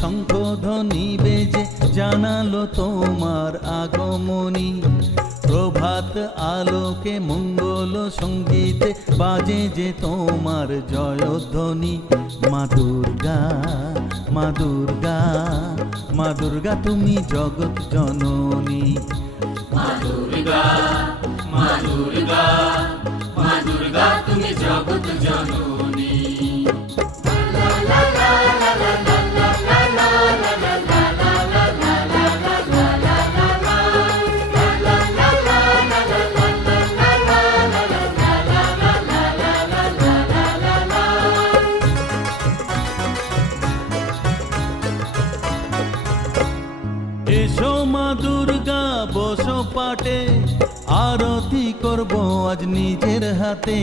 শঙ্খধ্বনি বেজে জানালো তোমার আগমনী। প্রভাত আলোকে মঙ্গল সঙ্গীতে বাজে যে তোমার জয়ধ্বনি। মা দুর্গা, মা দুর্গা, মা দুর্গা তুমি জগৎ জননী। মা দুর্গা, মা দুর্গা, মা দুর্গা তুমি জগৎ জননী। এসো মা দুর্গা বসো পাটে, আরতি করব আজ নিজের হাতে।